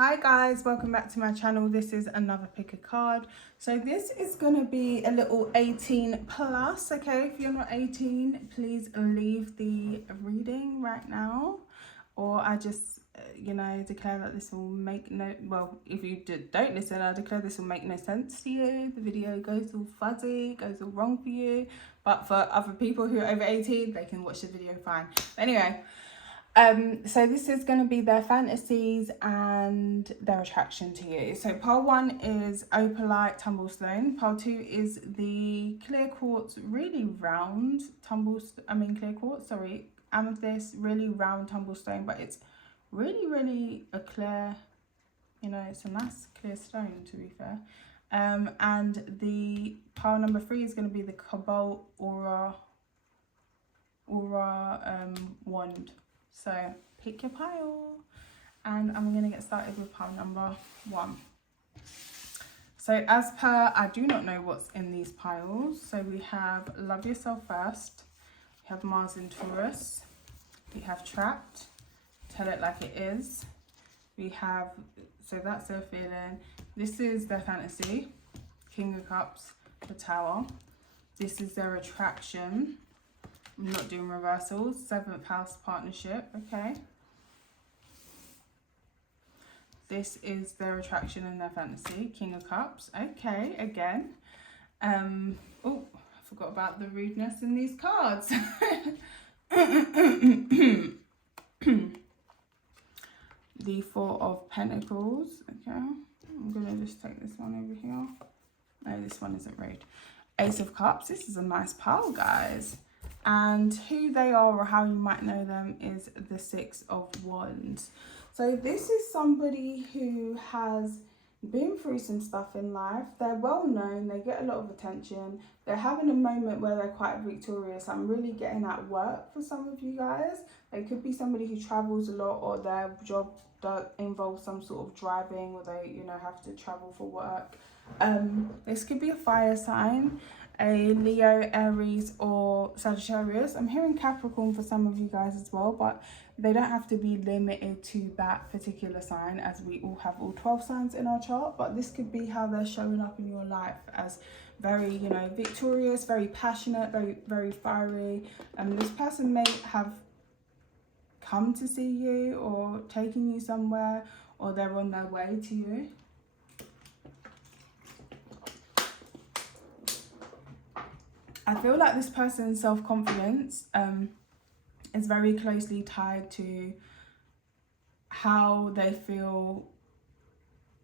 Hi guys, welcome back to my channel. This is another pick a card. So this is going to be a little 18 plus, okay? If you're not 18, please leave the reading right now. Or I just, declare that this will make no, well, if you don't listen, I declare this will make no sense to you. The video goes all fuzzy, goes all wrong for you. But for other people who are over 18, they can watch the video fine. But anyway. So this is going to be their fantasies and their attraction to you. So pile 1 is opalite tumblestone. Pile 2 is the clear quartz, really round clear quartz, amethyst, really round tumblestone, but it's really a clear, it's a nice clear stone to be fair. And the pile number 3 is going to be the cobalt aura wand. So pick your pile, and I'm going to get started with pile number 1. So as per, I do not know what's in these piles. So we have Love Yourself First, we have Mars in Taurus, we have Trapped, Tell It Like It Is, we have, so that's their feeling, this is their fantasy, King of Cups, the Tower, this is their attraction. I'm not doing reversals. 7th house partnership, okay. This is their attraction and their fantasy, King of Cups, okay, again. Oh, I forgot about the rudeness in these cards. The 4 of Pentacles, okay. I'm gonna just take this one over here. No, this one isn't rude. Ace of Cups, this is a nice pile, guys. And who they are or how you might know them is the 6 of Wands. So this is somebody who has been through some stuff in life. They're well known, they get a lot of attention. They're having a moment where they're quite victorious. I'm really getting at work for some of you guys. They could be somebody who travels a lot, or their job does involve some sort of driving, or they, have to travel for work. This could be a fire sign, a Leo, Aries, or Sagittarius. I'm hearing Capricorn for some of you guys as well, but they don't have to be limited to that particular sign, as we all have all 12 signs in our chart. But this could be how they're showing up in your life, as very, victorious, very passionate, very fiery. This person may have come to see you or taken you somewhere, or they're on their way to you. I feel like this person's self-confidence is very closely tied to how they feel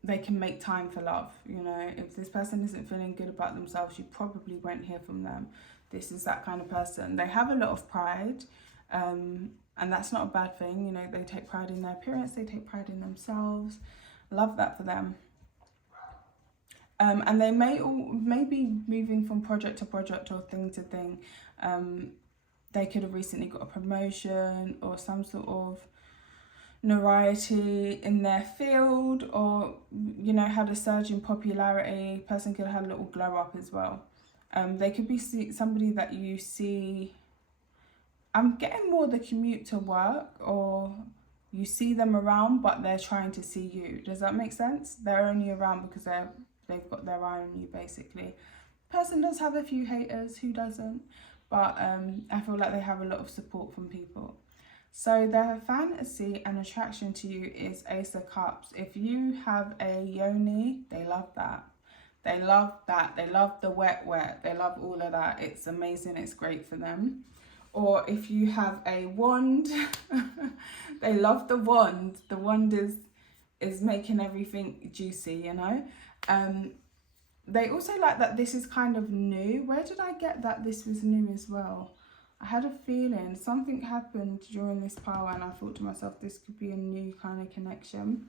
they can make time for love. If this person isn't feeling good about themselves, you probably won't hear from them. This is that kind of person. They have a lot of pride, and that's not a bad thing. They take pride in their appearance, they take pride in themselves. Love that for them. And they may be moving from project to project or thing to thing. They could have recently got a promotion or some sort of notoriety in their field, or had a surge in popularity. Person could have had a little glow up as well. They could be somebody that you see. I'm getting more the commute to work, or you see them around but they're trying to see you. Does that make sense? They're only around because they've got their eye on you, basically. Person does have a few haters, who doesn't? But I feel like they have a lot of support from people. So their fantasy and attraction to you is Ace of Cups. If you have a yoni, they love that. They love that. They love the wet. They love all of that. It's amazing. It's great for them. Or if you have a wand, they love the wand. The wand is making everything juicy, They also like that this is kind of new. Where did I get that this was new as well? I had a feeling something happened during this pile, and I thought to myself, this could be a new kind of connection.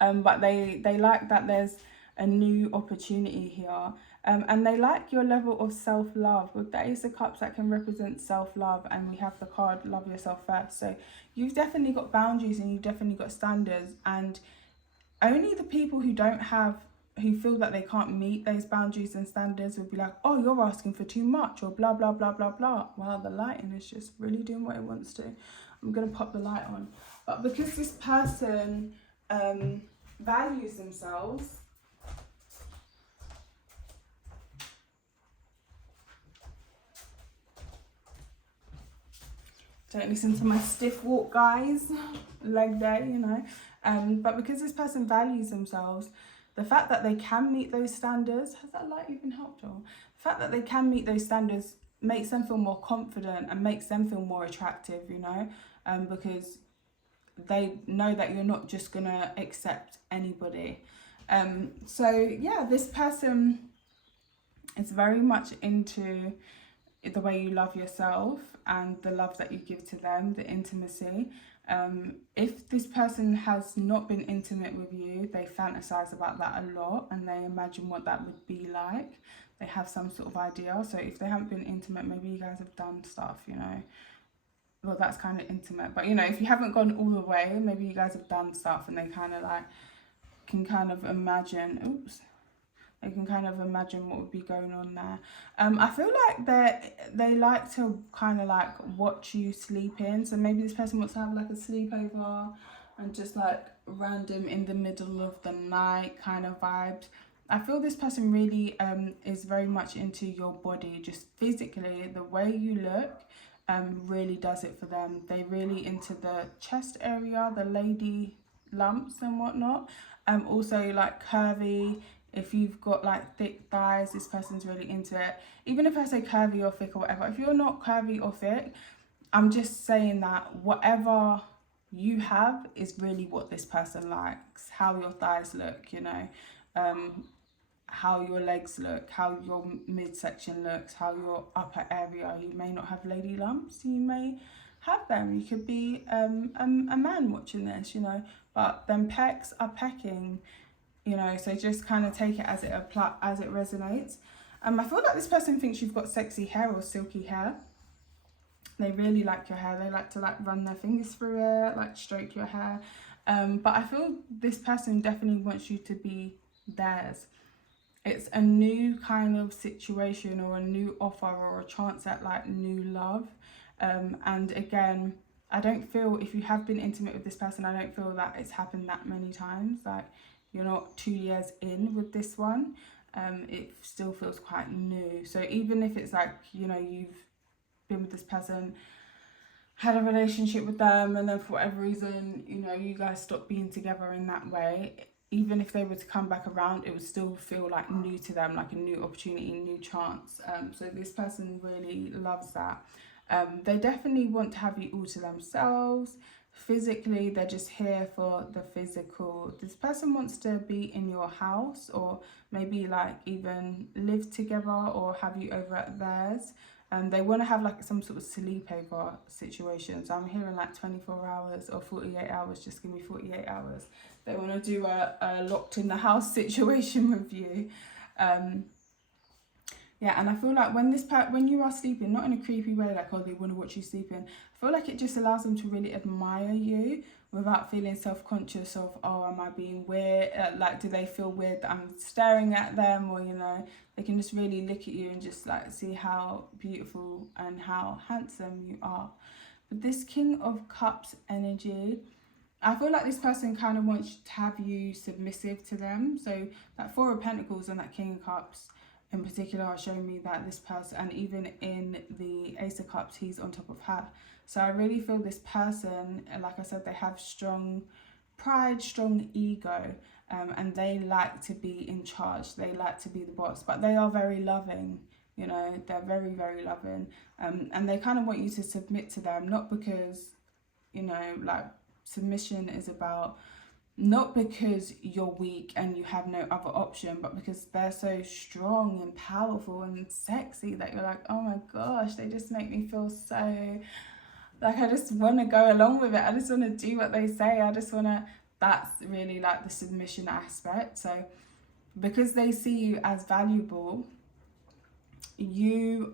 But they like that there's a new opportunity here. And they like your level of self-love. With the Ace of Cups, that can represent self-love, and we have the card Love Yourself First. So you've definitely got boundaries and you've definitely got standards, and only the people who feel that they can't meet those boundaries and standards will be like, oh, you're asking for too much, or blah blah blah blah blah. Wow, the lighting is just really doing what it wants to. I'm gonna pop the light on. But because this person values themselves. Don't listen to my stiff walk, guys. Leg day, you know. But because this person values themselves, the fact that they can meet those standards, has that light even helped you? The fact that they can meet those standards makes them feel more confident and makes them feel more attractive, you know, because they know that you're not just gonna accept anybody. So yeah, this person is very much into the way you love yourself and the love that you give to them, the intimacy. If this person has not been intimate with you, they fantasize about that a lot and they imagine what that would be like. They have some sort of idea. So if they haven't been intimate, maybe you guys have done stuff, you know. Well, that's kind of intimate, but you know, if you haven't gone all the way, maybe you guys have done stuff and they kind of like can kind of imagine, they can kind of imagine what would be going on there. I feel like they like to kind of like watch you sleeping. So maybe this person wants to have like a sleepover and just like random in the middle of the night kind of vibes. I feel this person really is very much into your body, just physically, the way you look really does it for them. They really into the chest area, the lady lumps and whatnot. Also like curvy. If you've got like thick thighs, this person's really into it. Even if I say curvy or thick or whatever, if you're not curvy or thick, I'm just saying that whatever you have is really what this person likes. How your thighs look, you know, how your legs look, how your midsection looks, how your upper area. You may not have lady lumps, you may have them. You could be a man watching this, you know, but them pecs are pecking. You know, so just kind of take it as it resonates. I feel like this person thinks you've got sexy hair or silky hair. They really like your hair. They like to like run their fingers through it, like stroke your hair. But I feel this person definitely wants you to be theirs. It's a new kind of situation or a new offer or a chance at like new love. And again, I don't feel, if you have been intimate with this person, I don't feel that it's happened that many times. Like, you're not 2 years in with this one. It still feels quite new. So even if it's like, you know, you've been with this person, had a relationship with them, and then for whatever reason, you know, you guys stopped being together in that way, even if they were to come back around, it would still feel like new to them, like a new opportunity, new chance. So this person really loves that. They definitely want to have you all to themselves. Physically, they're just here for the physical. This person wants to be in your house, or maybe like even live together or have you over at theirs. They want to have like some sort of sleepover situation. So I'm hearing like 24 hours or 48 hours, just give me 48 hours. They want to do a locked in the house situation with you. Yeah, and I feel like when you are sleeping, not in a creepy way, like, oh, they want to watch you sleeping. I feel like it just allows them to really admire you without feeling self-conscious of, oh, am I being weird? Like, do they feel weird that I'm staring at them? Or, you know, they can just really look at you and just like see how beautiful and how handsome you are. But this King of Cups energy, I feel like this person kind of wants to have you submissive to them. So that Four of Pentacles and that King of Cups in particular are showing me that this person, and even in the Ace of Cups, he's on top of her. So I really feel this person, like I said, they have strong pride, strong ego, and they like to be in charge. They like to be the boss, but they are very loving. You know, they're very, very loving, and they kind of want you to submit to them, not because, you know, like, submission is about, not because you're weak and you have no other option, but because they're so strong and powerful and sexy that you're like, oh my gosh, they just make me feel so, like, I just want to go along with it. I just want to do what they say. I just want to, that's really like the submission aspect. So because they see you as valuable, you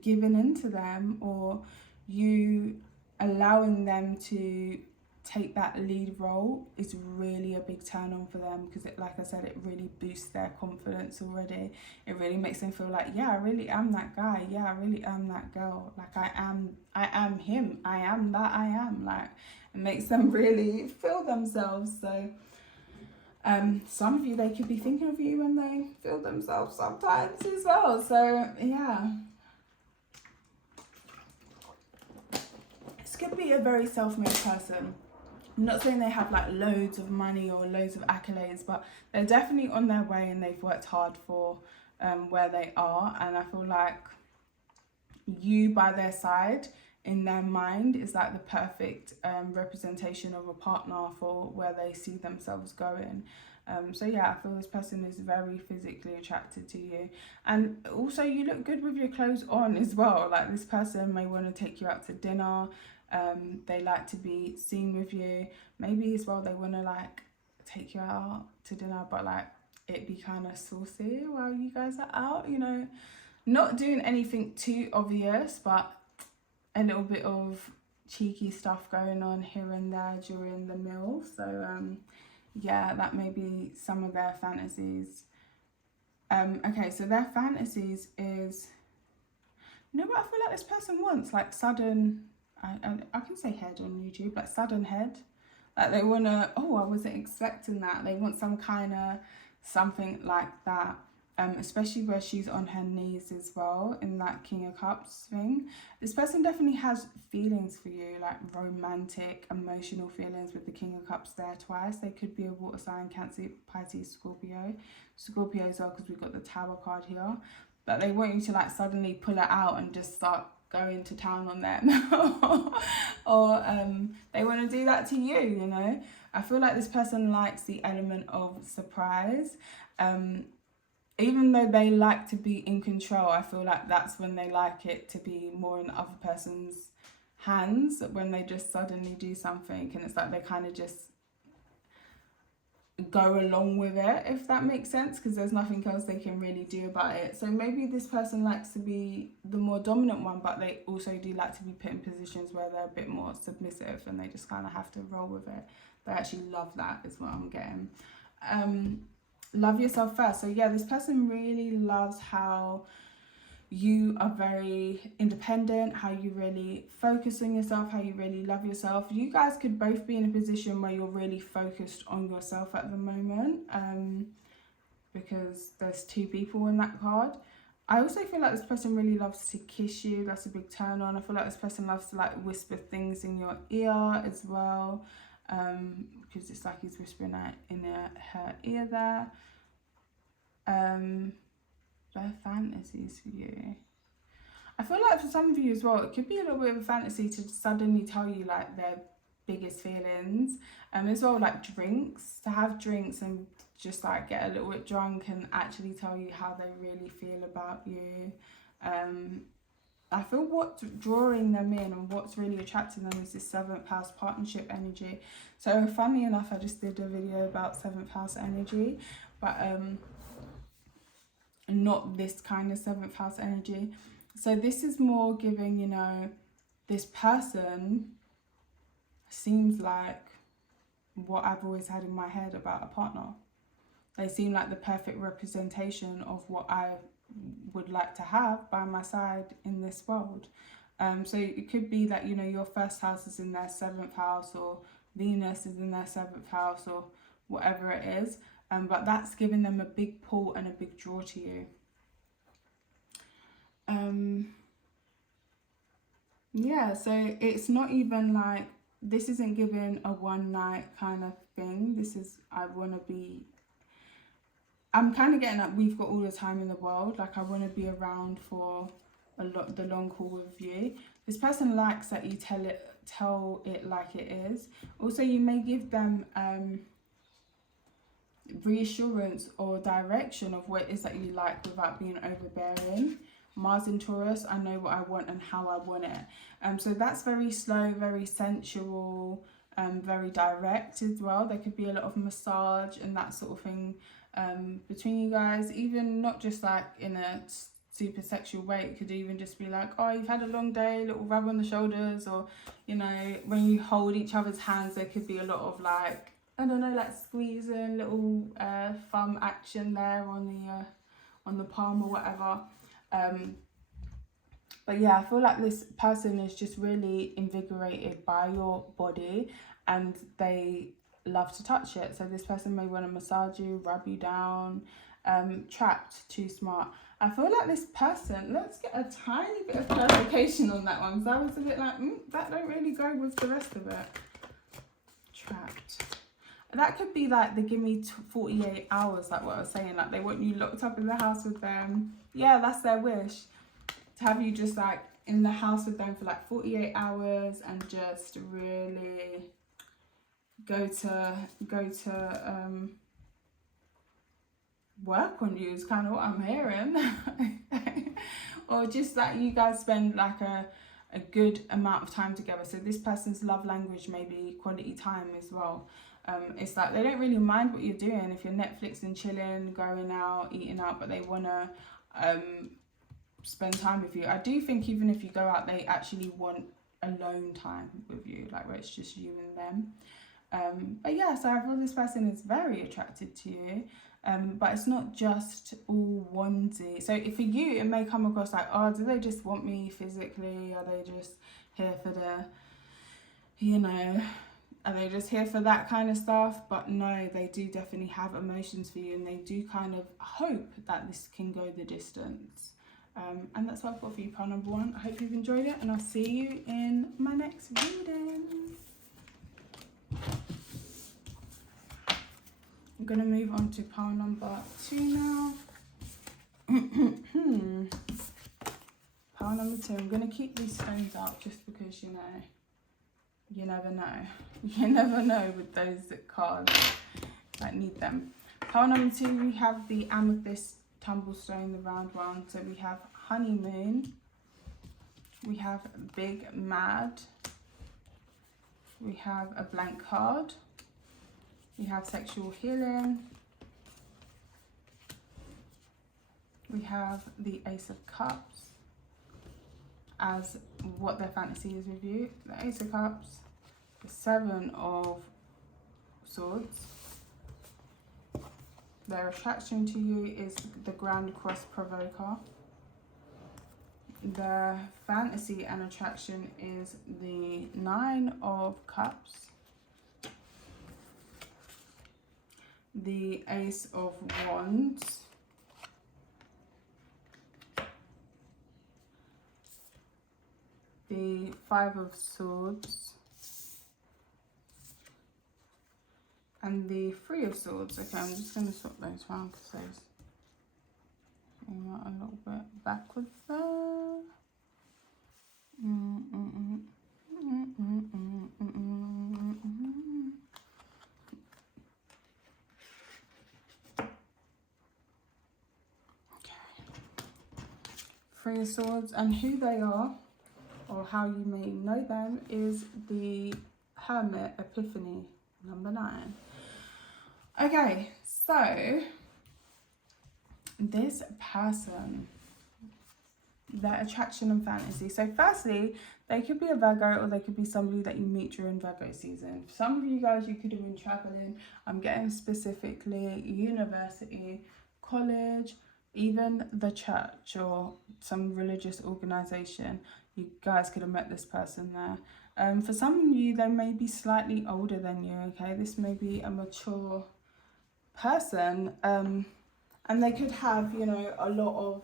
giving into them, or you allowing them to take that lead role is really a big turn on for them, because it, like I said, it really boosts their confidence already. It really makes them feel like, yeah, I really am that guy, yeah, I really am that girl, like I am him, I am that I am. Like, it makes them really feel themselves. So some of you, they could be thinking of you when they feel themselves sometimes as well. So yeah, this could be a very self-made person. I'm not saying they have like loads of money or loads of accolades, but they're definitely on their way and they've worked hard for where they are. And I feel like you by their side, in their mind, is like the perfect representation of a partner for where they see themselves going. So yeah, I feel this person is very physically attracted to you. And also, you look good with your clothes on as well. Like, this person may want to take you out to dinner. They like to be seen with you. Maybe as well they want to like take you out to dinner, but like it be kind of saucy while you guys are out, you know, not doing anything too obvious, but a little bit of cheeky stuff going on here and there during the meal. So yeah, that may be some of their fantasies. Okay, so their fantasies is, you know what I feel like this person wants? Like sudden, I can say head on YouTube, like sudden head. Like they want to, oh, I wasn't expecting that. They want some kind of something like that. Especially where she's on her knees as well in that King of Cups thing. This person definitely has feelings for you, like romantic, emotional feelings, with the King of Cups there twice. They could be a water sign, Cancer, Pisces, Scorpio as well, because we've got the Tower card here. But they want you to like suddenly pull it out and just start going to town on them. Or they want to do that to you, you know. I feel like this person likes the element of surprise. Even though they like to be in control, I feel like that's when they like it to be more in the other person's hands, when they just suddenly do something and it's like they kind of just go along with it, if that makes sense, because there's nothing else they can really do about it. So maybe this person likes to be the more dominant one, but they also do like to be put in positions where they're a bit more submissive and they just kind of have to roll with it. They actually love that, is what I'm getting. Love yourself first. So yeah, this person really loves how you are very independent, how you really focus on yourself, how you really love yourself. You guys could both be in a position where you're really focused on yourself at the moment, because there's two people in that card. I also feel like this person really loves to kiss you. That's a big turn on. I feel like this person loves to like whisper things in your ear as well. Because it's like he's whispering in her ear there. Their fantasies for you. I feel like for some of you as well, it could be a little bit of a fantasy to suddenly tell you like their biggest feelings. As well, like drinks, to have drinks and just like get a little bit drunk and actually tell you how they really feel about you. I feel what's drawing them in and what's really attracting them is this 7th house partnership energy. So funny enough, I just did a video about 7th house energy, but not this kind of 7th house energy. So this is more giving, you know, this person seems like what I've always had in my head about a partner. They seem like the perfect representation of what I would like to have by my side in this world. So it could be that, you know, your first house is in their 7th house, or Venus is in their 7th house, or whatever it is. But that's giving them a big pull and a big draw to you. Yeah, so it's not even like, this isn't giving a one night kind of thing. This is, I'm kind of getting that we've got all the time in the world. Like, I want to be around for the long haul with you. This person likes that you tell it like it is. Also, you may give them reassurance or direction of what it is that you like without being overbearing. Mars in Taurus, I know what I want and how I want it. So that's very slow, very sensual, very direct as well. There could be a lot of massage and that sort of thing between you guys, even not just like in a super sexual way. It could even just be like, oh, you've had a long day, little rub on the shoulders, or, you know, when you hold each other's hands, there could be a lot of like, I don't know, like squeezing, little thumb action there on the palm or whatever. But yeah, I feel like this person is just really invigorated by your body, and they love to touch it. So this person may want to massage you, rub you down. Trapped, too smart. I feel like this person, let's get a tiny bit of clarification on that one, because I was a bit like, that don't really go with the rest of it. Trapped. That could be like they give me 48 hours, like what I was saying, like they want you locked up in the house with them. Yeah, that's their wish, to have you just like in the house with them for like 48 hours and just really go to work on you is kind of what I'm hearing. Or just that you guys spend like a good amount of time together. So this person's love language may be quality time as well. It's like they don't really mind what you're doing if you're Netflixing, chilling, going out, eating out, but they want to spend time with you. I do think even if you go out, they actually want alone time with you, like where it's just you and them. But yeah, so I feel this person is very attracted to you. But it's not just all onesie. So if for you, it may come across like, oh, do they just want me physically? Are they just here for the, you know, are they just here for that kind of stuff? But no, they do definitely have emotions for you, and they do kind of hope that this can go the distance. And that's what I've got for you, pile number 1. I hope you've enjoyed it, and I'll see you in my next reading. I'm going to move on to pile number 2 now. Pile number 2. I'm going to keep these stones out just because, you know, you never know. You never know with those cards that need them. Pile number 2, we have the amethyst tumblestone, the round one. So we have honeymoon. We have big mad. We have a blank card. We have sexual healing. We have the Ace of Cups as what their fantasy is with you. The Ace of Cups, the 7 of Swords. Their attraction to you is the Grand Cross Provoker. Their fantasy and attraction is the 9 of Cups. The Ace of Wands, the 5 of Swords, and the 3 of Swords. Okay, I'm just going to swap those around because those are a little bit backwards there. Three of Swords, and who they are, or how you may know them, is the Hermit Epiphany, number 9. Okay, so this person, their attraction and fantasy. So firstly, they could be a Virgo, or they could be somebody that you meet during Virgo season. Some of you guys, you could have been traveling. I'm getting specifically university, college, even the church or some religious organization. You guys could have met this person there. For some of you, they may be slightly older than you, okay? This may be a mature person, and they could have, you know, a lot of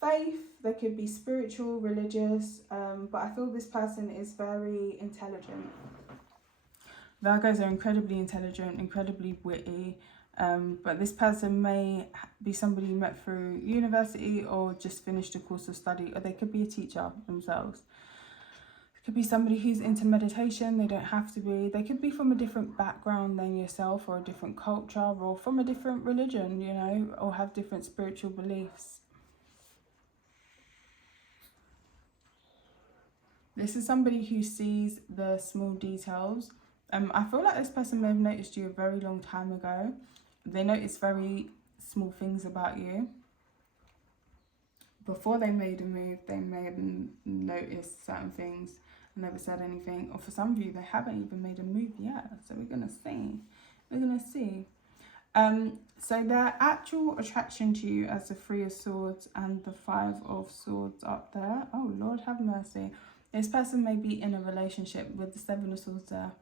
faith. They could be spiritual, religious, but I feel this person is very intelligent. Virgos are incredibly intelligent, incredibly witty. But this person may be somebody you met through university or just finished a course of study, or they could be a teacher themselves. It could be somebody who's into meditation. They don't have to be. They could be from a different background than yourself, or a different culture, or from a different religion, you know, or have different spiritual beliefs. This is somebody who sees the small details. I feel like this person may have noticed you a very long time ago. They notice very small things about you. before they made a move, they may have noticed certain things and never said anything. Or for some of you, they haven't even made a move yet. So we're going to see. We're going to see. So their actual attraction to you as the Three of Swords and the Five of Swords up there. Oh, Lord have mercy. This person may be in a relationship with the Seven of Swords there.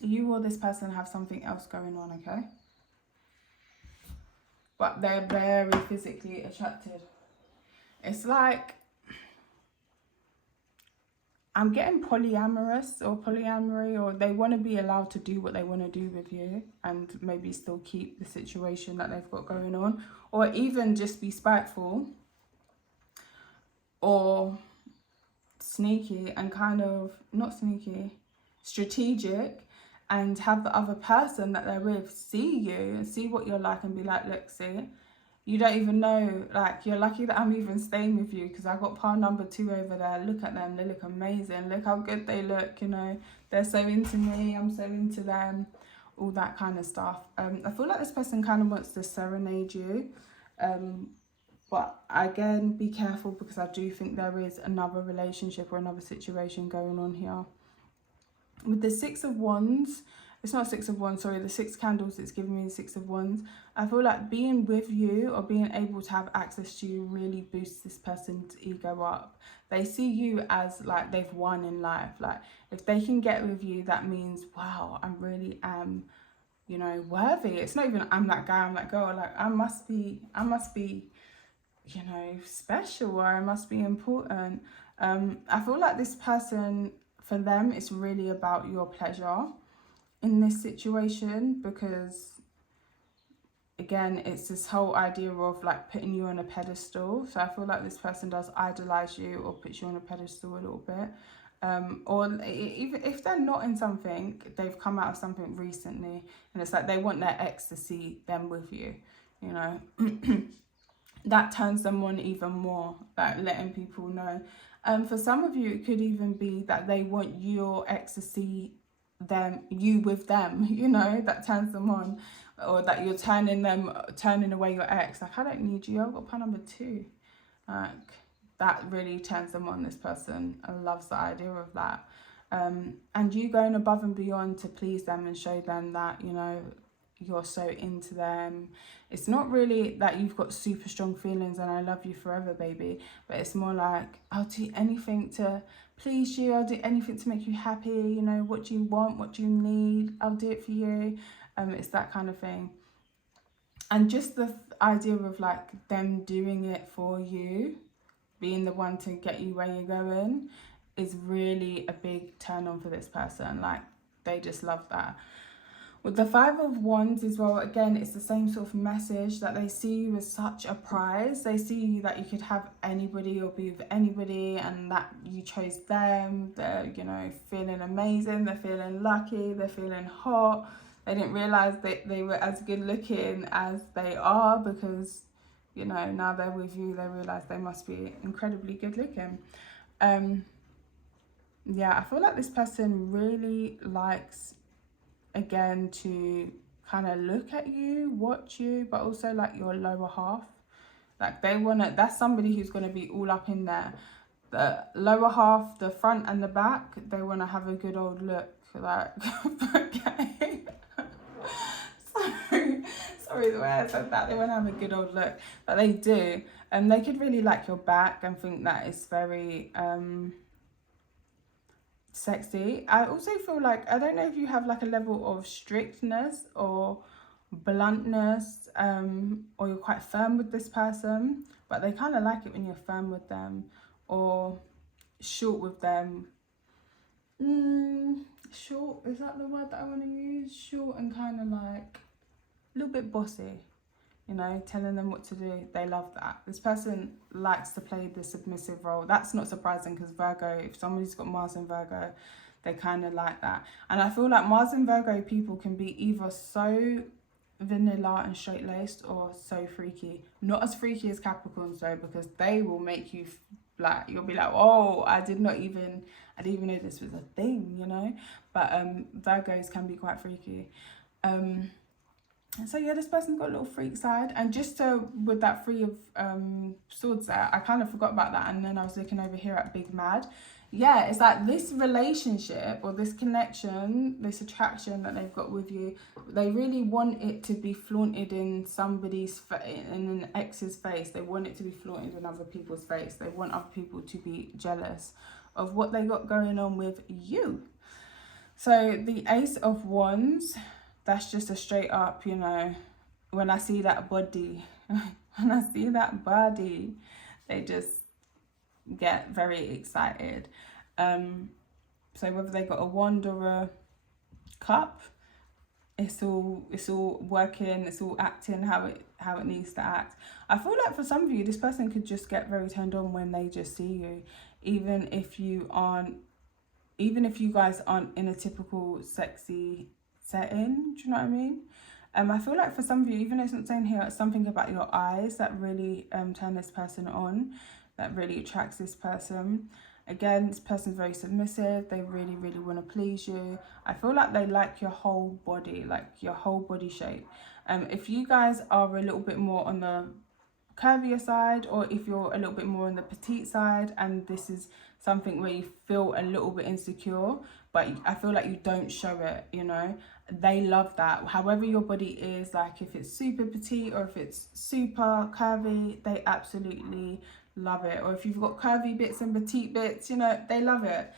You or this person have something else going on, okay? But they're very physically attracted. It's like, I'm getting polyamorous or polyamory, or they want to be allowed to do what they want to do with you and maybe still keep the situation that they've got going on, or even just be spiteful or sneaky and kind of, not sneaky, strategic, and have the other person that they're with see you and see what you're like and be like, look, see, you don't even know, like, you're lucky that I'm even staying with you because I got pile number 2 over there. Look at them, they look amazing, look how good they look, you know, they're so into me, I'm so into them, all that kind of stuff. I feel like this person kind of wants to serenade you, but again, be careful because I do think there is another relationship or another situation going on here. With the Six of Wands, it's not Six of Wands, sorry, the 6 candles, it's giving me the 6 of Wands. I feel like being with you or being able to have access to you really boosts this person's ego up. They see you as like they've won in life. Like if they can get with you, that means, wow, I really am, you know, worthy. It's not even I'm that guy, I'm that girl. Like I must be, you know, special, or I must be important. I feel like this person, for them, it's really about your pleasure in this situation, because again, it's this whole idea of like putting you on a pedestal. So I feel like this person does idolize you or puts you on a pedestal a little bit. Or even if they're not in something, they've come out of something recently and it's like they want their ex to see them with you, you know. That turns them on even more, like letting people know. For some of you, it could even be that they want your ex to see you with them, you know, that turns them on. Or that you're turning away your ex. Like, I don't need you, I've got pile number 2. Like, that really turns them on, this person. I loves the idea of that. And you going above and beyond to please them and show them that, you know, you're so into them. It's not really that you've got super strong feelings and I love you forever, baby, but it's more like, I'll do anything to please you, I'll do anything to make you happy, you know, what do you want, what do you need, I'll do it for you. It's that kind of thing. And just the idea of like them doing it for you, being the one to get you where you're going, is really a big turn on for this person. Like, they just love that. With the 5 of Wands as well, again, it's the same sort of message, that they see you as such a prize. They see you that you could have anybody or be with anybody and that you chose them. They're, you know, feeling amazing. They're feeling lucky. They're feeling hot. They didn't realise that they were as good looking as they are because, you know, now they're with you, they realise they must be incredibly good looking. Yeah, I feel like this person really likes, again, to kind of look at you, watch you, but also like your lower half. Like they want to, that's somebody who's going to be all up in there. The lower half, the front and the back, they want to have a good old look. Like, okay. Sorry the way I said that. They want to have a good old look, but they do. And they could really like your back and think that it's very sexy. I also feel like, I don't know if you have like a level of strictness or bluntness, or you're quite firm with this person, but they kind of like it when you're firm with them or short with them. Short, is that the word that I want to use? Short and kind of like a little bit bossy, you know, telling them what to do. They love that. This person likes to play the submissive role. That's not surprising because Virgo, if somebody's got Mars in Virgo, they kind of like that. And I feel like Mars in Virgo people can be either so vanilla and straight-laced or so freaky. Not as freaky as Capricorns though, because they will make you like, you'll be like, oh, I didn't even know this was a thing, you know. But Virgos can be quite freaky. So yeah, this person's got a little freak side. And just to, with that Three of Swords there, I kind of forgot about that, and then I was looking over here at Big Mad. Yeah, it's like this relationship or this connection, this attraction that they've got with you, they really want it to be flaunted in somebody's in an ex's face. They want it to be flaunted in other people's face. They want other people to be jealous of what they got going on with you. So the Ace of Wands, that's just a straight up, you know, when I see that body, when I see that body, they just get very excited. So whether they got a wand or a cup, it's all working, it's all acting how it needs to act. I feel like for some of you, this person could just get very turned on when they just see you, even if you guys aren't in a typical sexy setting. Do you know what I mean? I feel like for some of you, even though it's not saying here, it's something about your eyes that really turn this person on, that really attracts this person. Again, this person's very submissive. They really, really want to please you. I feel like they like your whole body, like your whole body shape. If you guys are a little bit more on the curvier side, or if you're a little bit more on the petite side, and this is something where you feel a little bit insecure, but I feel like you don't show it, you know, they love that. However your body is, like if it's super petite or if it's super curvy, they absolutely love it. Or if you've got curvy bits and petite bits, you know, they love it.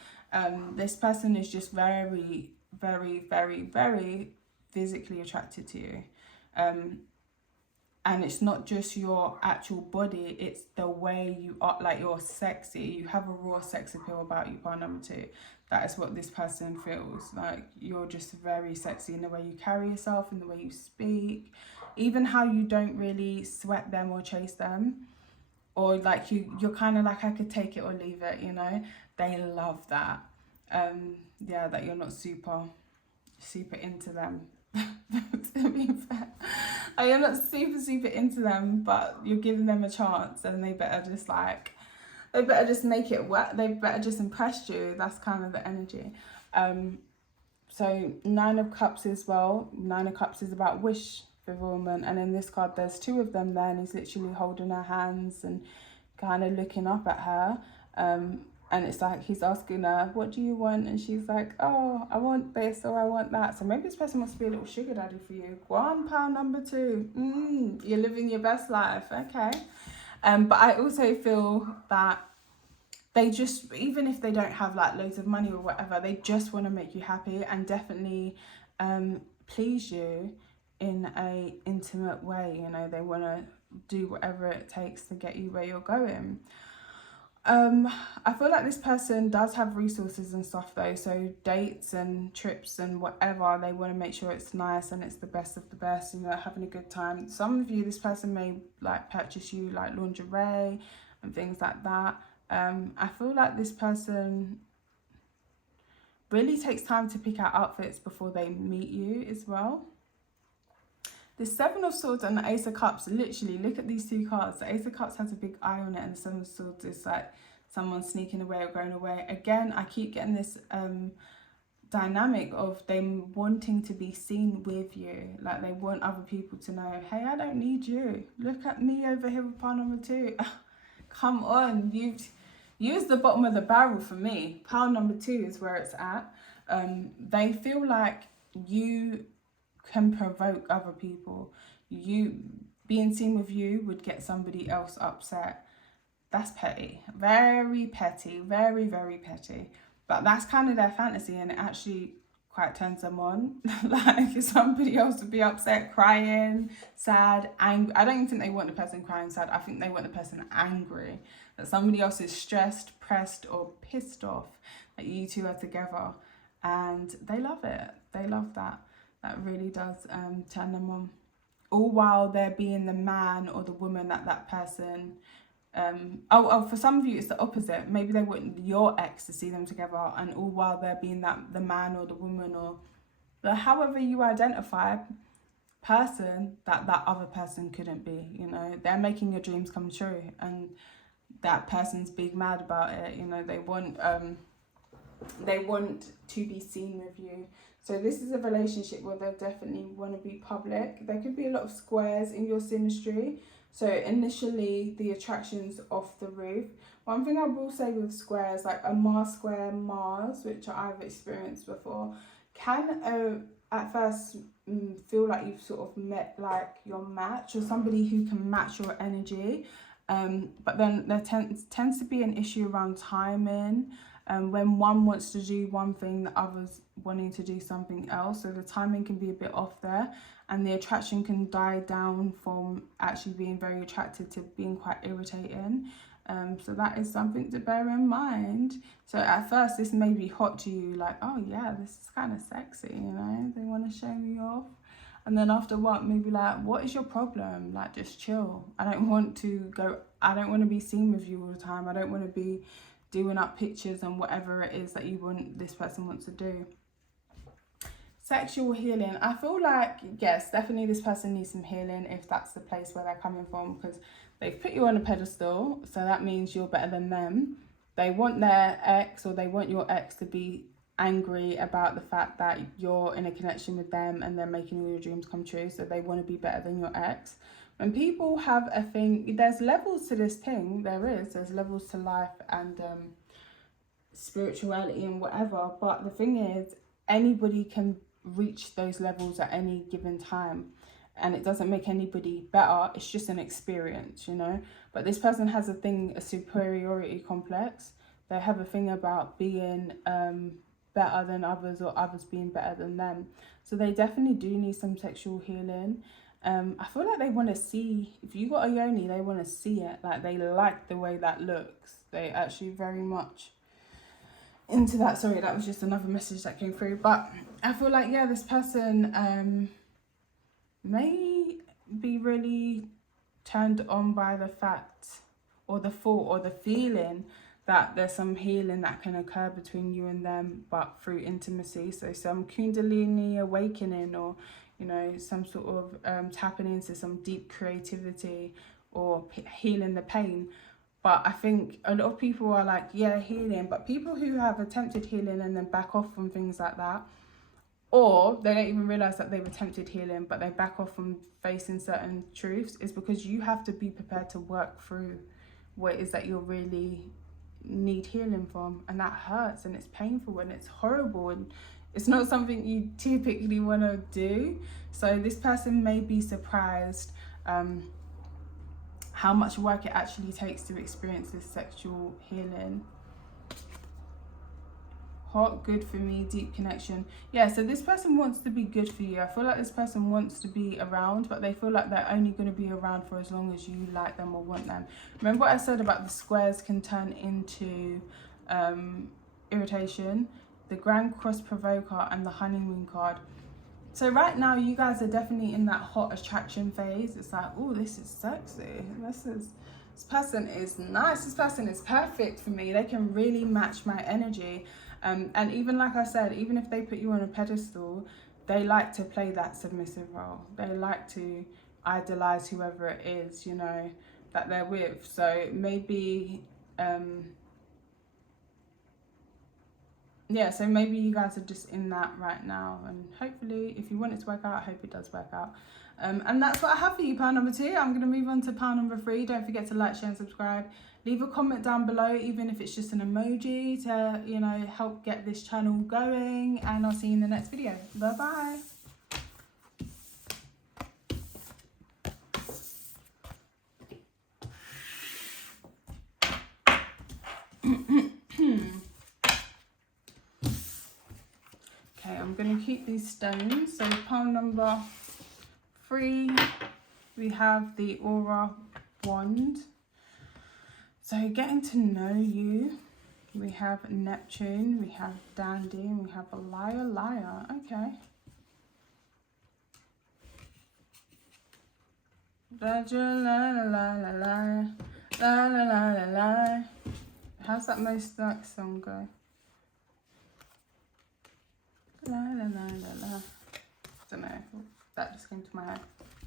This person is just very, very, very, very physically attracted to you. And it's not just your actual body, it's the way you are, like you're sexy. You have a raw sex appeal about you, pile number 2. That is what this person feels. Like you're just very sexy in the way you carry yourself, in the way you speak, even how you don't really sweat them or chase them. Or like you're kind of like, I could take it or leave it, you know. They love that. Yeah, that you're not super into them. To be fair, you're not super into them, but you're giving them a chance, and they better just make it work. They better just impress you. That's kind of the energy. So 9 of Cups as well. 9 of Cups is about wish fulfillment, and in this card there's 2 of them there, and he's literally holding her hands and kind of looking up at her. And it's like he's asking her, what do you want? And she's like, oh, I want this or I want that. So maybe this person wants to be a little sugar daddy for you. £1 number 2. You're living your best life. Okay. But I also feel that they just, even if they don't have like loads of money or whatever, they just want to make you happy and definitely please you in a intimate way. You know, they want to do whatever it takes to get you where you're going. I feel like this person does have resources and stuff though, so dates and trips and whatever, they want to make sure it's nice and it's the best of the best, you know, having a good time. Some of you, this person may like purchase you like lingerie and things like that. I feel like this person really takes time to pick out outfits before they meet you as well. The 7 of Swords and the Ace of Cups, literally, look at these 2 cards. The Ace of Cups has a big eye on it, and the 7 of Swords is like someone sneaking away or going away. Again, I keep getting this dynamic of them wanting to be seen with you. Like they want other people to know, hey, I don't need you. Look at me over here with pile number 2. Come on, you've used the bottom of the barrel for me. Pile number 2 is where it's at. They feel like you can provoke other people. You being seen with you would get somebody else upset. That's petty, very petty, very, very petty. But that's kind of their fantasy, and it actually quite turns them on. Like if somebody else would be upset, crying, sad, angry. I don't even think they want the person crying sad. I think they want the person angry, that somebody else is stressed, pressed, or pissed off that you two are together, and they love it. They love that. That really does turn them on. All while they're being the man or the woman that that person... for some of you it's the opposite. Maybe they want your ex to see them together, and all while they're being the man or the woman or however you identify person that other person couldn't be. You know, they're making your dreams come true, and that person's big mad about it. You know, they want to be seen with you. So this is a relationship where they definitely want to be public. There could be a lot of squares in your synastry. So initially the attraction's off the roof. One thing I will say with squares, like a Mars square Mars, which I've experienced before, can at first feel like you've sort of met like your match or somebody who can match your energy. But then there tends to be an issue around timing. When one wants to do one thing, the other's wanting to do something else. So the timing can be a bit off there, and the attraction can die down from actually being very attracted to being quite irritating. So that is something to bear in mind. So at first this may be hot to you, like, oh yeah, this is kind of sexy, you know, they want to show me off. And then after what, maybe like, what is your problem? Like, just chill. I don't want to be seen with you all the time. I don't want to be doing up pictures and whatever it is that this person wants to do. Sexual healing. I feel like, yes, definitely this person needs some healing if that's the place where they're coming from, because they've put you on a pedestal, so that means you're better than them. They want their ex, or they want your ex to be angry about the fact that you're in a connection with them and they're making all your dreams come true, so they want to be better than your ex. When people have a thing, there's levels to this thing. There's levels to life and spirituality and whatever, but the thing is, anybody can reach those levels at any given time, and it doesn't make anybody better. It's just an experience, you know. But this person has a superiority complex. They have a thing about being better than others, or others being better than them. So they definitely do need some sexual healing. I feel like they want to see, if you got a yoni, they want to see it. Like, they like the way that looks. They actually very much into that. Sorry, that was just another message that came through. But I feel like, yeah, this person may be really turned on by the fact, or the thought, or the feeling that there's some healing that can occur between you and them, but through intimacy. So some kundalini awakening, or, you know, some sort of tapping into some deep creativity, or healing the pain. But I think a lot of people are like, yeah, healing, but people who have attempted healing and then back off from things like that, or they don't even realize that they've attempted healing, but they back off from facing certain truths, is because you have to be prepared to work through what it is that you're really need healing from, and that hurts, and it's painful, and it's horrible, and it's not something you typically want to do. So this person may be surprised how much work it actually takes to experience this sexual healing. Hot, good for me, deep connection. Yeah, so this person wants to be good for you. I feel like this person wants to be around, but they feel like they're only going to be around for as long as you like them or want them. Remember what I said about the squares can turn into irritation? The Grand Cross Provoker and the Honeymoon card. So right now, you guys are definitely in that hot attraction phase. It's like, oh, this is sexy. This person is nice. This person is perfect for me. They can really match my energy. And even like I said, even if they put you on a pedestal, they like to play that submissive role. They like to idolize whoever it is, you know, that they're with. So maybe, yeah, so maybe you guys are just in that right now. And hopefully, if you want it to work out, I hope it does work out. And that's what I have for you, pile number 2. I'm going to move on to pile number 3. Don't forget to like, share and subscribe. Leave a comment down below, even if it's just an emoji, to, you know, help get this channel going. And I'll see you in the next video. Bye-bye. Okay, I'm going to keep these stones. So pile number 3, we have the Aura Wand. So getting to know you, we have Neptune, we have Dandy, and we have a Liar. Okay. La la la la la la la la la. How's that most like song go? La la la la la. I don't know. That just came to my head.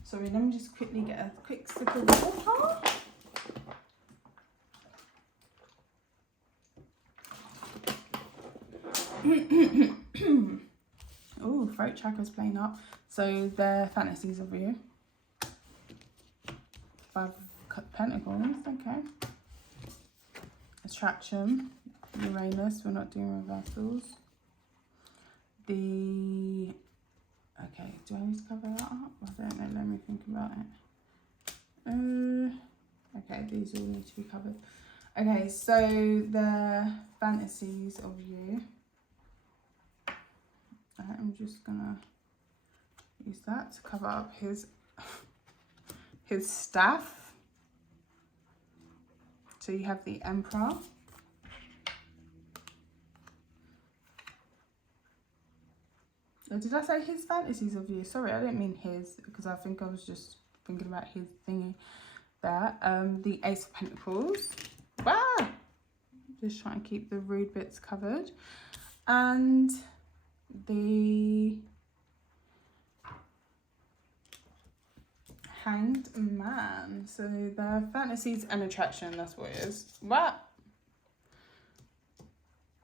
Sorry, let me just quickly get a quick sip of water. Oh, throat chakra's playing up. So their fantasies of you. 5 of Pentacles, okay. Attraction, Uranus, we're not doing reversals. The, okay, do I need to cover that up? I don't know, let me think about it. Okay, these all need to be covered. Okay, so the fantasies of you. I'm just gonna use that to cover up his staff. So you have the Emperor. Or did I say his fantasies of you? Sorry, I didn't mean his, because I think I was just thinking about his thingy there. The Ace of Pentacles. Wow! Just trying to keep the rude bits covered. And the Hanged Man. So their fantasies and attraction, that's what it is. What?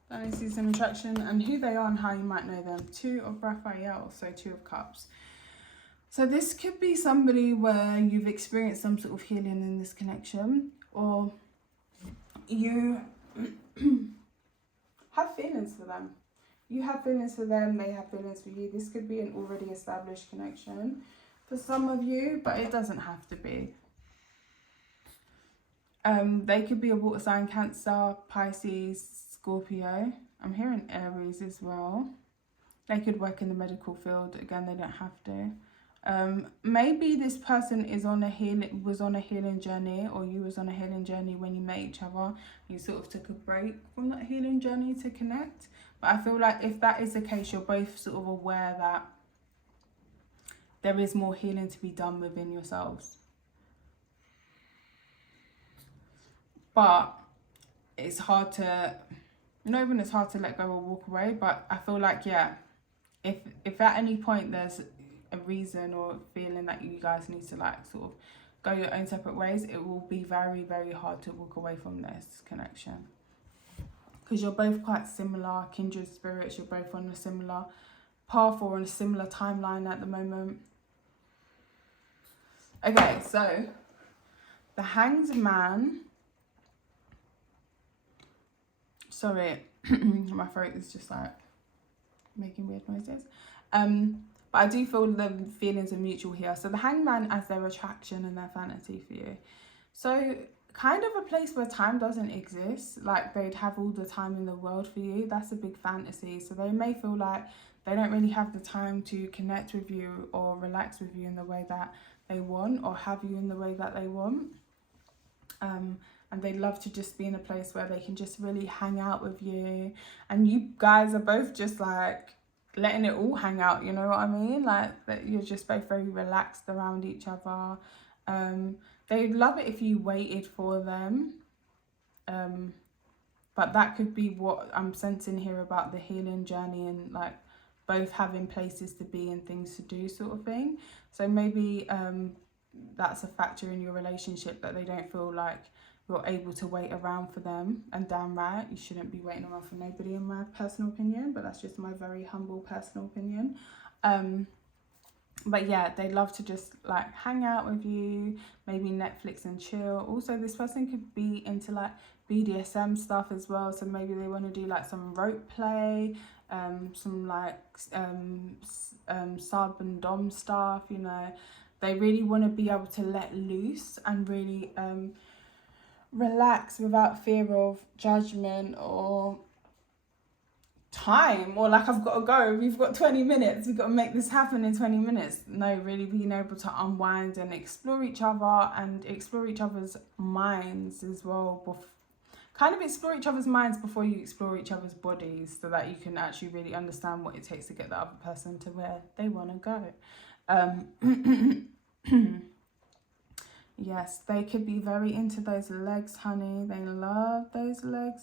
Fantasies and attraction, and who they are and how you might know them. 2 of Raphael, so 2 of Cups. So this could be somebody where you've experienced some sort of healing in this connection, or you have feelings for them. You have feelings for them, they have feelings for you. This could be an already established connection for some of you, but it doesn't have to be. They could be a water sign, Cancer, Pisces, Scorpio. I'm hearing Aries as well. They could work in the medical field. Again, they don't have to. Maybe this person was on a healing journey, or you was on a healing journey when you met each other. You sort of took a break from that healing journey to connect. But I feel like if that is the case, you're both sort of aware that there is more healing to be done within yourselves. But it's hard to, not even it's hard to let go or walk away, but I feel like, yeah, if at any point there's a reason or feeling that you guys need to like sort of go your own separate ways, it will be very, very hard to walk away from this connection. Because you're both quite similar, kindred spirits, you're both on a similar path or on a similar timeline at the moment. Okay, so the Hanged Man. Sorry, my throat is just like making weird noises. But I do feel the feelings are mutual here. So the Hanged Man as their attraction and their fantasy for you. So kind of a place where time doesn't exist. Like they'd have all the time in the world for you. That's a big fantasy. So they may feel like they don't really have the time to connect with you or relax with you in the way that they want, or have you in the way that they want. And they'd love to just be in a place where they can just really hang out with you. And you guys are both just like letting it all hang out, you know what I mean? Like that you're just both very relaxed around each other. They'd love it if you waited for them. But that could be what I'm sensing here about the healing journey and like both having places to be and things to do sort of thing. So maybe that's a factor in your relationship, that they don't feel like you're able to wait around for them. And damn right, you shouldn't be waiting around for nobody, in my personal opinion, but that's just my very humble personal opinion. But yeah, they love to just like hang out with you, maybe Netflix and chill. Also, this person could be into like BDSM stuff as well. So maybe they want to do like some rope play, some like sub and dom stuff, you know. They really want to be able to let loose and really relax without fear of judgment or time, or like I've got to go, we've got 20 minutes, we've got to make this happen in 20 minutes. No, really being able to unwind and explore each other and explore each other's minds as well. Kind of explore each other's minds before you explore each other's bodies, so that you can actually really understand what it takes to get the other person to where they want to go. Yes, they could be very into those legs, honey. They love those legs.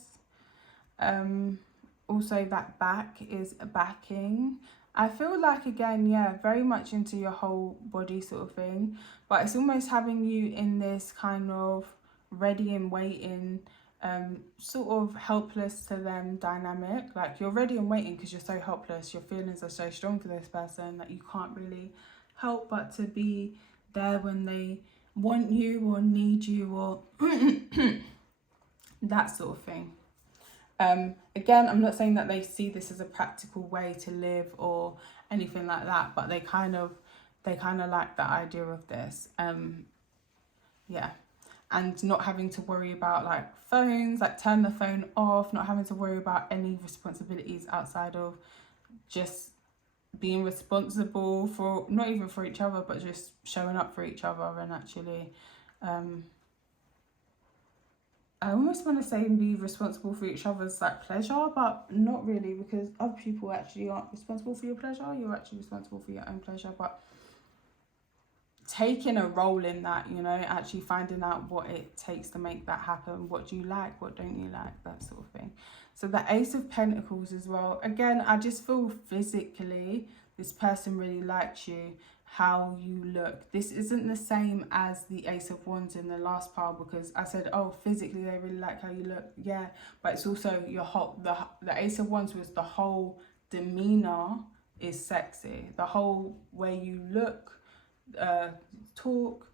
Also, that back is backing. I feel like, again, yeah, very much into your whole body sort of thing. But it's almost having you in this kind of ready and waiting sort of helpless to them dynamic. Like, you're ready and waiting because you're so helpless. Your feelings are so strong for this person that you can't really help but to be there when they want you or need you or that sort of thing. Again, I'm not saying that they see this as a practical way to live or anything like that, but they kind of like the idea of this. Yeah. And not having to worry about like phones, like turn the phone off, not having to worry about any responsibilities outside of just being responsible for, not even for each other, but just showing up for each other and actually, I almost want to say be responsible for each other's like pleasure, but not really, because other people actually aren't responsible for your pleasure. You're actually responsible for your own pleasure, but taking a role in that, you know, actually finding out what it takes to make that happen. What do you like? What don't you like? That sort of thing. So the Ace of Pentacles as well. Again, I just feel physically this person really likes you, how you look. This isn't the same as the Ace of Wands in the last pile, because I said, oh, physically they really like how you look. Yeah, but it's also your whole, the Ace of Wands was the whole demeanor is sexy. The whole way you look, talk,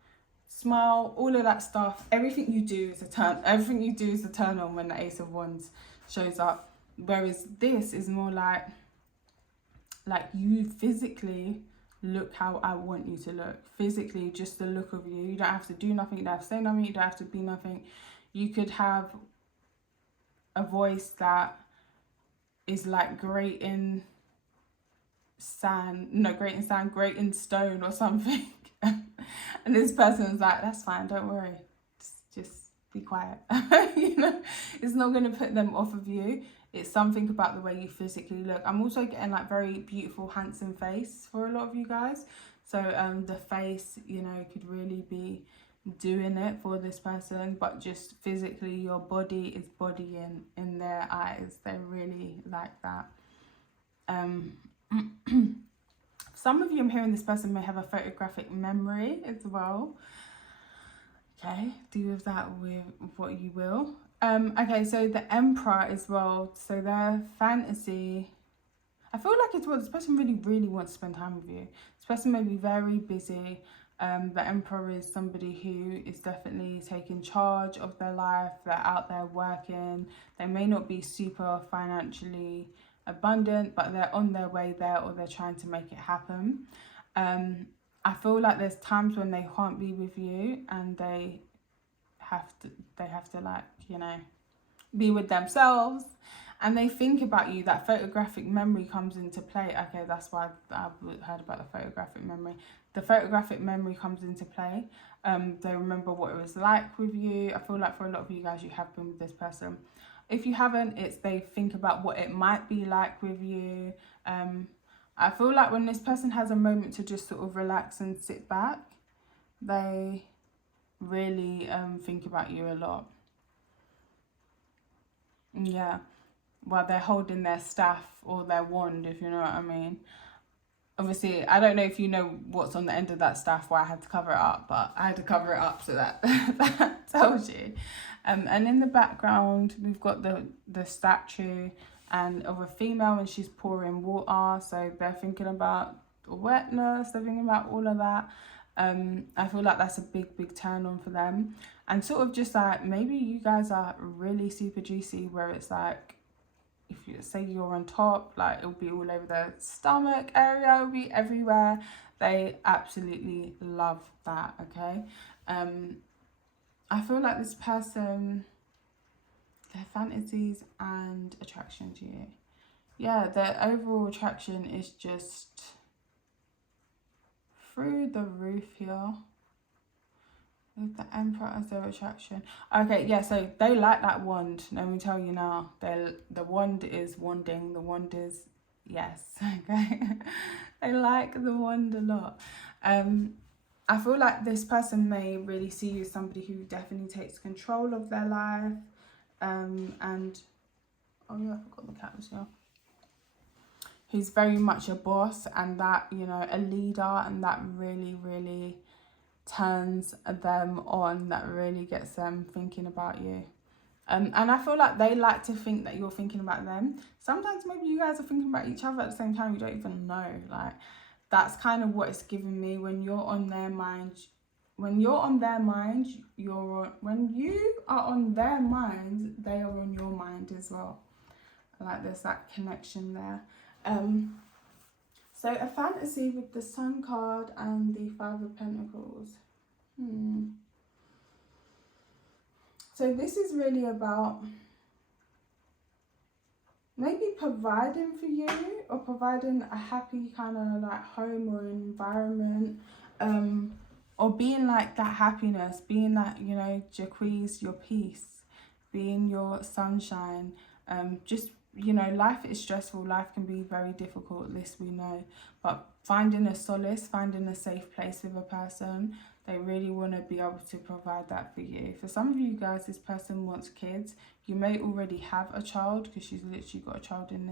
smile, all of that stuff, everything you do is a turn on when the Ace of Wands shows up. Whereas this is more like you physically look how I want you to look. Physically, just the look of you. You don't have to do nothing, you don't have to say nothing, you don't have to be nothing. You could have a voice that is like great in stone or something. And this person's like, that's fine, don't worry, just be quiet. You know, it's not going to put them off of you. It's something about the way you physically look. I'm also getting like very beautiful, handsome face for a lot of you guys. So the face, you know, could really be doing it for this person, but just physically your body is bodying in their eyes. They really like that. Some of you, I'm hearing this person may have a photographic memory as well. Okay, do with that with what you will. Okay, so the Emperor as well. So their fantasy, I feel like it's what this person really wants to spend time with you. This person may be very busy. The Emperor is somebody who is definitely taking charge of their life. They're out there working. They may not be super financially abundant, but they're on their way there, or they're trying to make it happen. I feel like there's times when they can't be with you and they have to like, you know, be with themselves, and they think about you. That photographic memory comes into play. Okay, that's why I've heard about the photographic memory. The photographic memory comes into play. They remember what it was like with you. I feel like for a lot of you guys, you have been with this person. If you haven't, it's they think about what it might be like with you. I feel like when this person has a moment to just sort of relax and sit back, they really think about you a lot. Yeah, while they're holding their staff or their wand, if you know what I mean. Obviously, I don't know if you know what's on the end of that staff, why I had to cover it up, but I had to cover it up so that that tells you. And in the background, we've got the statue and of a female, and she's pouring water. So they're thinking about wetness, they're thinking about all of that. I feel like that's a big turn on for them. And sort of just like, maybe you guys are really super juicy, where it's like, if you say you're on top, like it'll be all over the stomach area, it'll be everywhere. They absolutely love that. Okay. I feel like this person, their fantasies and attraction to you, yeah, their overall attraction is just through the roof here. With the Emperor as their attraction. Okay, yeah, so they like that wand. Let me tell you now. The wand is wanding. The wand is, yes, okay. They like the wand a lot. I feel like this person may really see you as somebody who definitely takes control of their life. And, oh yeah, I forgot the cat was here. Who's very much a boss, and that, you know, a leader, and that really turns them on, that really gets them thinking about you. And I feel like they like to think that you're thinking about them. Sometimes maybe you guys are thinking about each other at the same time, you don't even know. Like, that's kind of what it's giving me. When you're on their mind, when you're on their mind, when you are on their mind, they are on your mind as well. Like, there's that connection there. So a fantasy with the Sun card and the Five of Pentacles. So this is really about maybe providing for you, or providing a happy kind of like home or environment, or being like that happiness, being that, you know, Jaquise, your peace, being your sunshine. Just, you know, life is stressful, life can be very difficult, this we know, but finding a solace, finding a safe place with a person, they really want to be able to provide that for you. For some of you guys, this person wants kids. You may already have a child, because she's literally got a child in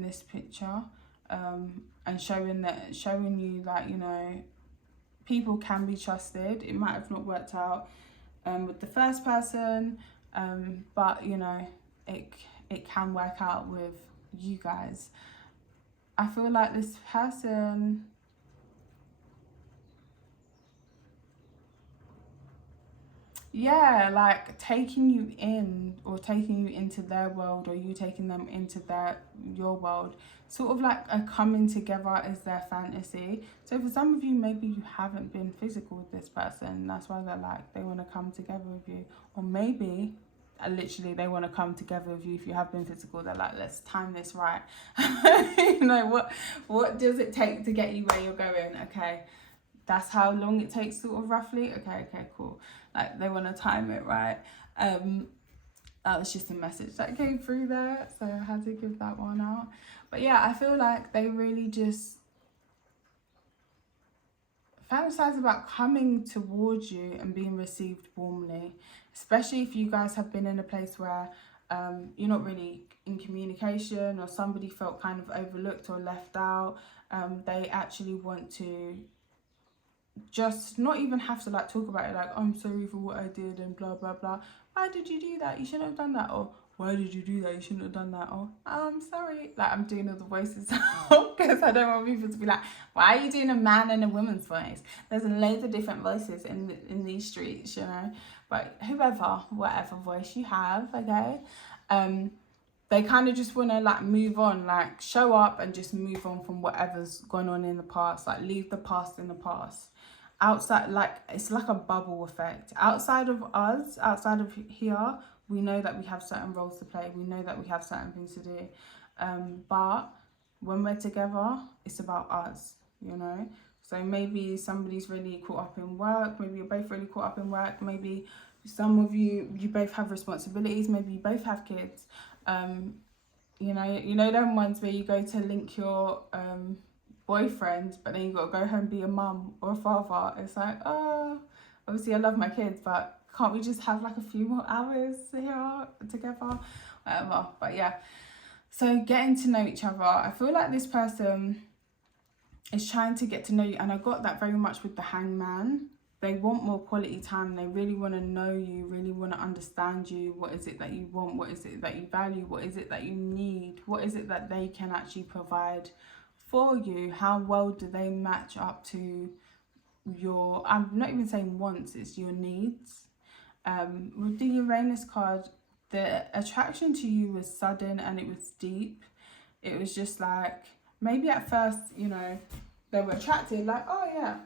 this picture, and showing you that, you know, people can be trusted. It might have not worked out with the first person, but you know, it can work out with you guys. I feel like this person, yeah, like taking you in, or taking you into their world, or you taking them into your world. Sort of like a coming together is their fantasy. So for some of you, maybe you haven't been physical with this person, that's why they want to come together with you. Or maybe literally they want to come together with you. If you have been physical, they're like, let's time this right. You know, what does it take to get you where you're going? Okay, that's how long it takes, sort of roughly. Okay, cool. Like, they want to time it right. That was just a message that came through there, so I had to give that one out. But yeah, I feel like they really just fantasize about coming towards you and being received warmly, especially if you guys have been in a place where you're not really in communication, or somebody felt kind of overlooked or left out. They actually want to just not even have to like talk about it, like, I'm sorry for what I did and blah blah blah, why did you do that, you shouldn't have done that, or why did you do that, you shouldn't have done that, or I'm sorry. Like, I'm doing all the voices because I don't want people to be like, why are you doing a man and a woman's voice? There's loads of different voices in these streets, you know. But whatever voice you have, okay, they kind of just want to like move on, like show up and just move on from whatever's gone on in the past, like leave the past in the past. Outside, like, it's like a bubble effect. Outside of us, outside of here, we know that we have certain roles to play, we know that we have certain things to do, but when we're together, it's about us, you know. So maybe somebody's really caught up in work, maybe you're both really caught up in work, maybe some of you both have responsibilities, maybe you both have kids. You know them ones where you go to link your boyfriend, but then you got to go home and be a mum or a father. It's like, oh, obviously I love my kids, but can't we just have like a few more hours here together, whatever. But yeah, so getting to know each other, I feel like this person is trying to get to know you, and I got that very much with the Hangman. They want more quality time. They really want to know you, really want to understand you. What is it that you want? What is it that you value? What is it that you need? What is it that they can actually provide for you? How well do they match up to your, I'm not even saying wants, it's your needs. With the Uranus card, the attraction to you was sudden and it was deep. It was just like, maybe at first, you know, they were attracted, like, oh yeah,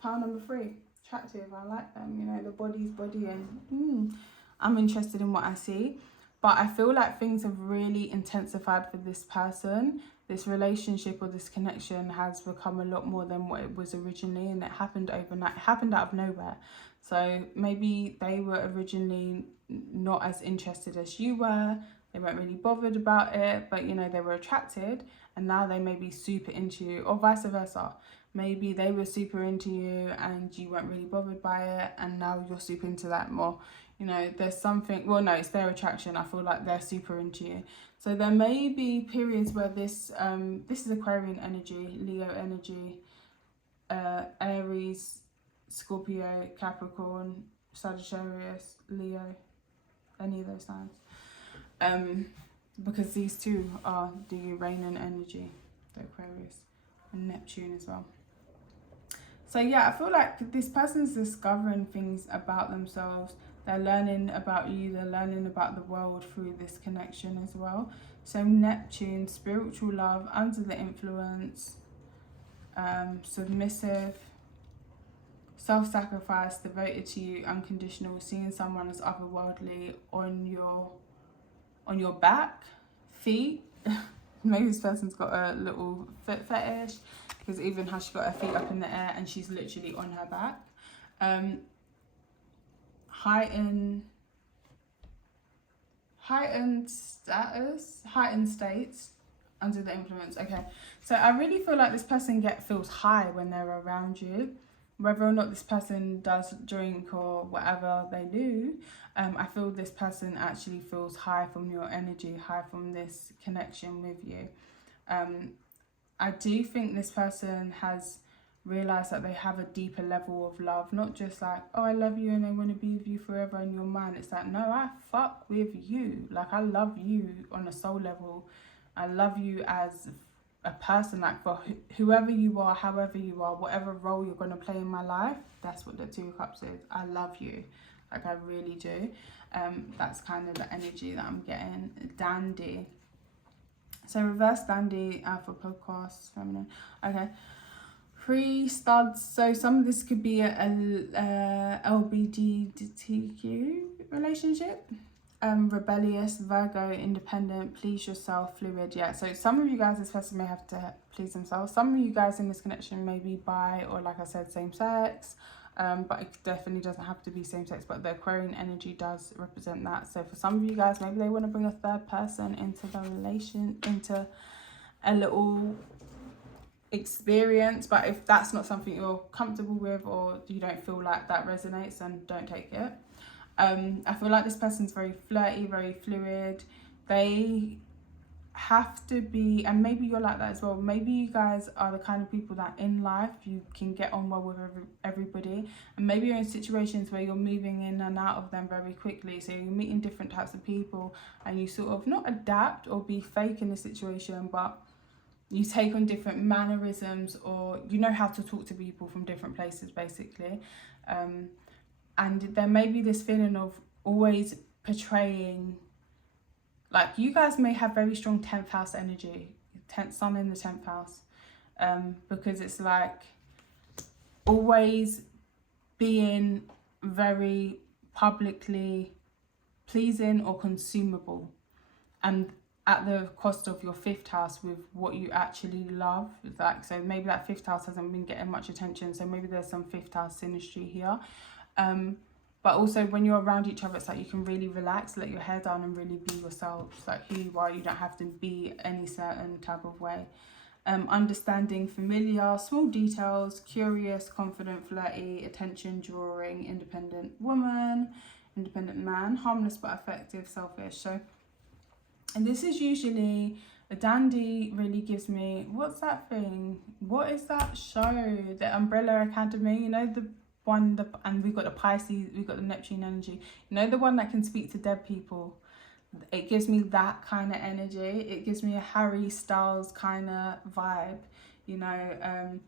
pile number 3, attractive, I like them, you know, the body's body, and I'm interested in what I see. But I feel like things have really intensified for this person. This relationship or this connection has become a lot more than what it was originally, and it happened overnight. It happened out of nowhere. So maybe they were originally not as interested as you were. They weren't really bothered about it, but you know, they were attracted, and now they may be super into you, or vice versa. Maybe they were super into you and you weren't really bothered by it, and now you're super into that more. You know, there's something, well, no, it's their attraction. I feel like they're super into you. So there may be periods where this is Aquarian energy, Leo energy, Aries, Scorpio, Capricorn, Sagittarius, Leo. any of those signs. Because these two are the Uranian energy, the Aquarius, and Neptune as well. So yeah, I feel like this person's discovering things about themselves. They're learning about you. They're learning about the world through this connection as well. So Neptune, spiritual love, under the influence, submissive, self-sacrifice, devoted to you, unconditional, seeing someone as otherworldly, on your back, feet. Maybe this person's got a little foot fetish, because even how she got her feet up in the air and she's literally on her back. Heightened status, heightened states, under the influence. Okay, so I really feel like this person feels high when they're around you, whether or not this person does drink or whatever they do. I feel this person actually feels high from your energy, high from this connection with you. I do think this person has realized that they have a deeper level of love, not just like, oh, I love you and I want to be with you forever in your mind. It's like, no, I fuck with you. Like, I love you on a soul level. I love you as a person, like, for whoever you are, however you are, whatever role you're going to play in my life. That's what the Two of Cups is. I love you. Like, I really do. That's kind of the energy that I'm getting. Dandy. So reverse dandy for podcast, feminine. Okay. Free studs. So some of this could be a LGBTQ relationship. Rebellious, Virgo, independent, please yourself, fluid. Yeah, so some of you guys, this person may have to please themselves. Some of you guys in this connection may be bi, or like I said, same sex. But it definitely doesn't have to be same sex, but the Aquarian energy does represent that. So for some of you guys, maybe they want to bring a third person into the relation, into a little experience. But if that's not something you're comfortable with, or you don't feel like that resonates, then don't take it. I feel like this person's very flirty, very fluid. They have to be, and maybe you're like that as well. Maybe you guys are the kind of people that in life you can get on well with everybody, and maybe you're in situations where you're moving in and out of them very quickly. So you're meeting different types of people, and you sort of not adapt or be fake in the situation, but you take on different mannerisms, or you know how to talk to people from different places, basically. And there may be this feeling of always portraying, like, you guys may have very strong 10th house energy, 10th sun in the 10th house, because it's like always being very publicly pleasing or consumable, and at the cost of your 5th house with what you actually love. Like, so maybe that 5th house hasn't been getting much attention, so maybe there's some 5th house synastry here. But also when you're around each other, it's like you can really relax, let your hair down and really be yourself. It's like who you are. You don't have to be any certain type of way. Understanding, familiar, small details, curious, confident, flirty, attention drawing, independent woman, independent man, harmless but effective, selfish. So, and this is usually, a dandy really gives me, what's that thing? What is that show? The Umbrella Academy, you know, the one, and we've got the Pisces, we've got the Neptune energy, you know, the one that can speak to dead people. It gives me that kind of energy. It gives me a Harry Styles kind of vibe, you know.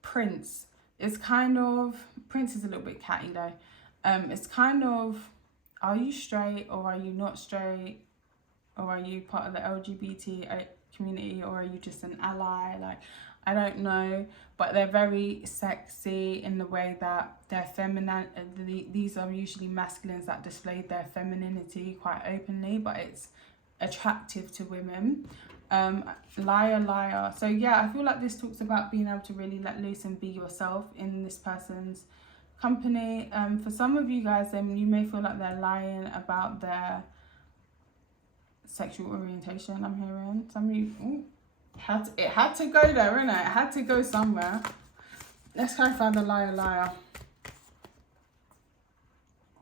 Prince, it's kind of, Prince is a little bit catty though. It's kind of, are you straight or are you not straight, or are you part of the LGBT community, or are you just an ally? Like, I don't know, but they're very sexy in the way that they're feminine. These are usually masculines that display their femininity quite openly, but it's attractive to women. Liar. So yeah, I feel like this talks about being able to really let loose and be yourself in this person's company. For some of you guys, then you may feel like they're lying about their sexual orientation. I'm hearing some of you. Ooh. It had to go there, innit? It had to go somewhere. Let's clarify the liar.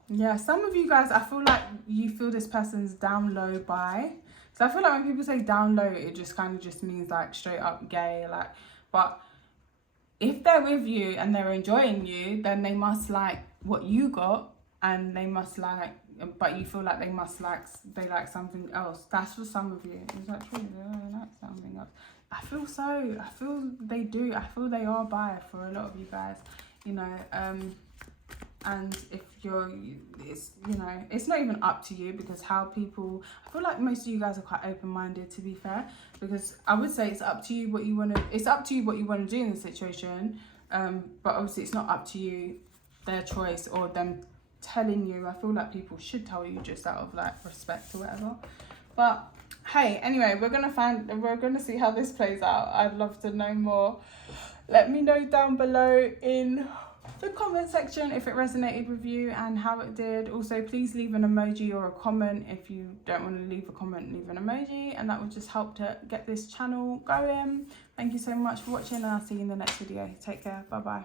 Yeah, some of you guys, I feel like you feel this person's down low bi. So I feel like when people say down low, it just kind of just means like straight up gay. Like, but if they're with you and they're enjoying you, then they must like what you got, and they must like but you feel like they like something else. That's for some of you. Is that true? They like something else. I feel so. I feel they do. I feel they are bi for a lot of you guys. You know, and if it's, you know, it's not even up to you, because how people, I feel like most of you guys are quite open-minded, to be fair, because I would say it's up to you what you want to do in the situation, but obviously it's not up to you, their choice, or them telling you. I feel like people should tell you just out of like respect or whatever. But hey, anyway, we're gonna see how this plays out. I'd love to know more. Let me know down below in the comment section if it resonated with you and how it did. Also, please leave an emoji or a comment. If you don't want to leave a comment, leave an emoji, and that would just help to get this channel going. Thank you so much for watching, and I'll see you in the next video. Take care. Bye bye.